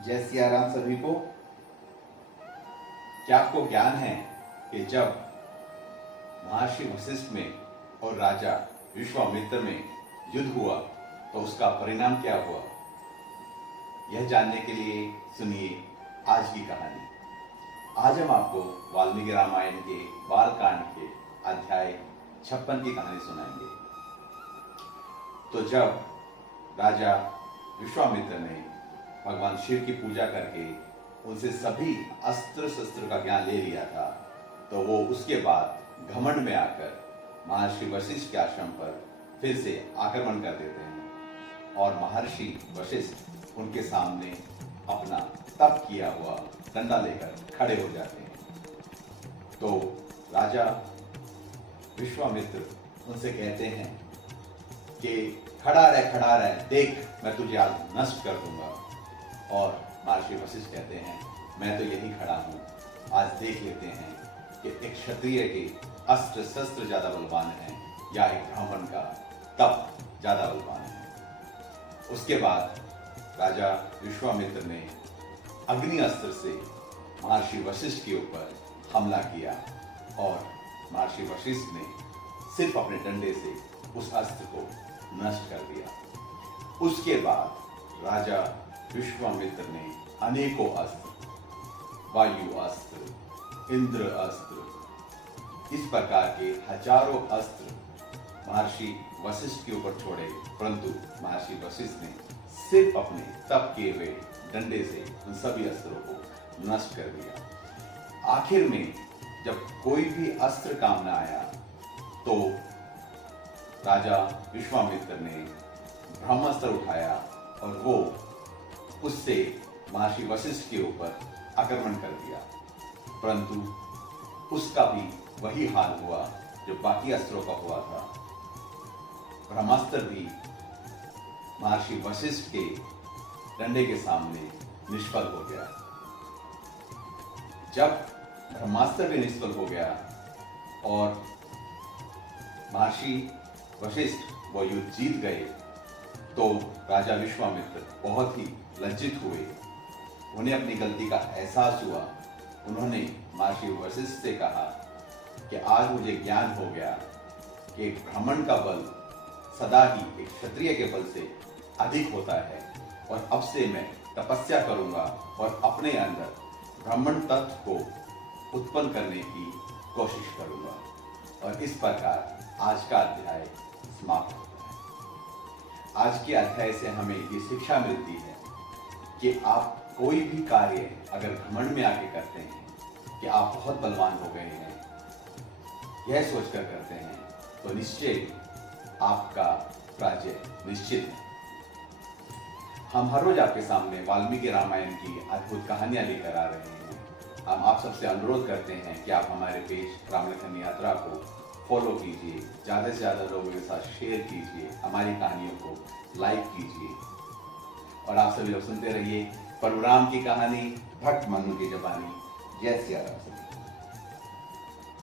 जय सिया राम सभी को। क्या आपको ज्ञान है कि जब महर्षि वशिष्ठ में और राजा विश्वामित्र में युद्ध हुआ तो उसका परिणाम क्या हुआ? यह जानने के लिए सुनिए आज की कहानी। आज हम आपको वाल्मीकि रामायण के बालकांड के अध्याय 56 की कहानी सुनाएंगे। तो जब राजा विश्वामित्र ने भगवान शिव की पूजा करके उनसे सभी अस्त्र शस्त्र का ज्ञान ले लिया था, तो वो उसके बाद घमंड में आकर महर्षि वशिष्ठ के आश्रम पर फिर से आक्रमण कर देते हैं और महर्षि वशिष्ठ उनके सामने अपना तप किया हुआ डंडा लेकर खड़े हो जाते हैं। तो राजा विश्वामित्र उनसे कहते हैं कि खड़ा रह, देख मैं तुझे आज नष्ट कर दूंगा। और महर्षि वशिष्ठ कहते हैं मैं तो यही खड़ा हूं, आज देख लेते हैं कि एक क्षत्रिय के अस्त्र शस्त्र ज्यादा बलवान है या एक ब्राह्मण का तप ज्यादा बलवान है। उसके बाद राजा विश्वामित्र ने अग्नि अस्त्र से महर्षि वशिष्ठ के ऊपर हमला किया और महर्षि वशिष्ठ ने सिर्फ अपने डंडे से उस अस्त्र को नष्ट कर दिया। उसके बाद राजा विश्वामित्र ने अनेकों अस्त्र, वायु अस्त्र, इंद्र अस्त्र, इस प्रकार के हजारों अस्त्र महर्षि वशिष्ठ के ऊपर छोड़े, परंतु महर्षि वशिष्ठ ने सिर्फ अपने तप किए हुए डंडे से उन सभी अस्त्रों को नष्ट कर दिया। आखिर में जब कोई भी अस्त्र काम न आया तो राजा विश्वामित्र ने ब्रह्मास्त्र उठाया और वो उससे महर्षि वशिष्ठ के ऊपर आक्रमण कर दिया, परंतु उसका भी वही हाल हुआ जो बाकी अस्त्रों का हुआ था। ब्रह्मास्त्र भी महर्षि वशिष्ठ के डंडे के सामने निष्फल हो गया। जब ब्रह्मास्त्र भी निष्फल हो गया और महर्षि वशिष्ठ वो युद्ध जीत गए, तो राजा विश्वामित्र बहुत ही लज्जित हुए। उन्हें अपनी गलती का एहसास हुआ। उन्होंने महर्षि वशिष्ठ से कहा कि आज मुझे ज्ञान हो गया कि एक ब्राह्मण का बल सदा ही एक क्षत्रिय के बल से अधिक होता है, और अब से मैं तपस्या करूंगा और अपने अंदर ब्राह्मण तत्व को उत्पन्न करने की कोशिश करूंगा। और इस प्रकार आज का अध्याय समाप्त होता है। आज के अध्याय से हमें ये शिक्षा मिलती है कि आप कोई भी कार्य अगर घमंड में आके करते हैं कि आप बहुत बलवान हो गए हैं, यह सोचकर करते हैं, तो निश्चय आपका पराजय निश्चित है। हम हर रोज आपके सामने वाल्मीकि रामायण की अद्भुत कहानियां लेकर आ रहे हैं। हम आप सबसे अनुरोध करते हैं कि आप हमारे पेज रामलखन यात्रा को फॉलो कीजिए, ज़्यादा से ज़्यादा लोगों के साथ शेयर कीजिए, हमारी कहानियों को लाइक कीजिए और आप सभी लोग सुनते रहिए प्रभु राम की कहानी, भक्त मनु की जबानी। जय सिया राम।